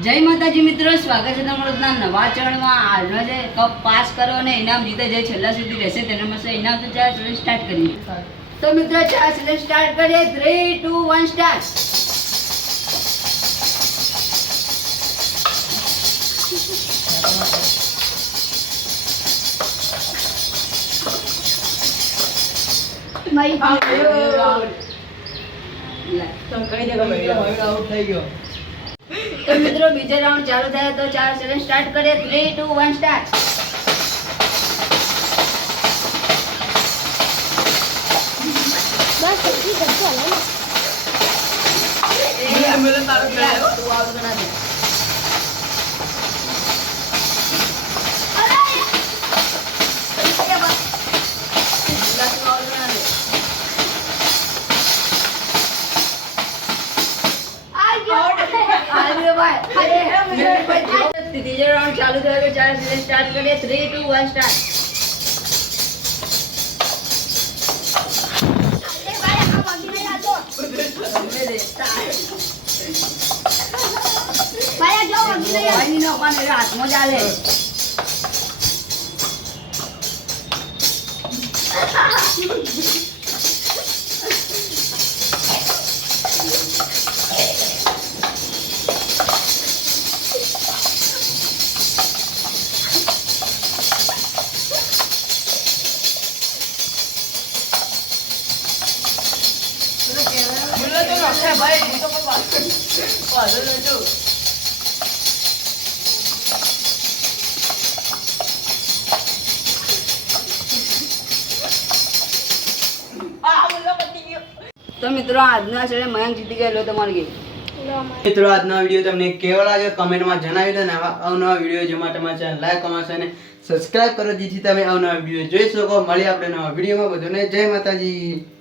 જય માતાજી મિત્રો, સ્વાગત છે તમારું નવા ચરણમાં. આજનો જે કપ પાસ કરો અને ઇનામ જીતે જે છેલ્લા સુધી રહેશે તેના માટે ઇનામ તો ચાર ચેલેન્જ સ્ટાર્ટ કરીએ. તો મિત્રો ચાર ચેલેન્જ સ્ટાર્ટ કરીએ. 3 2 1 સ્ટાર્ટ. ભાઈ તો મિત્રો બીજો રાઉન્ડ ચાલુ થાય તો ચાર ચેલેન્જ સ્ટાર્ટ કરીએ. 3 2 1 સ્ટાર્ટ. બસ એટલી કરતો હાલો તું આઉટ બના દે. ત્રીજો રાઉન્ડ ચાલુ થયો તો ચાર ચેલેન્જ સ્ટાર્ટ કરીએ. 3 2 1 સ્ટાર્ટ. હાથમાં ચાલે. તો મિત્રો આજના છે મયંક જીતી ગયેલો તમારી ગેમ. મિત્રો આજનો વિડીયો તમને કેવો લાગ્યો કમેન્ટમાં જણાવી દો ને આવા અવનવા વિડીયો જોવા માટે તમારા ચેનલ લાઈક કમેન્ટ અને સબસ્ક્રાઇબ કરો જેથી તમે અવનવા વિડીયો જોઈ શકો. મળીએ આપણે નવા વિડીયોમાં. બધાને જય માતાજી.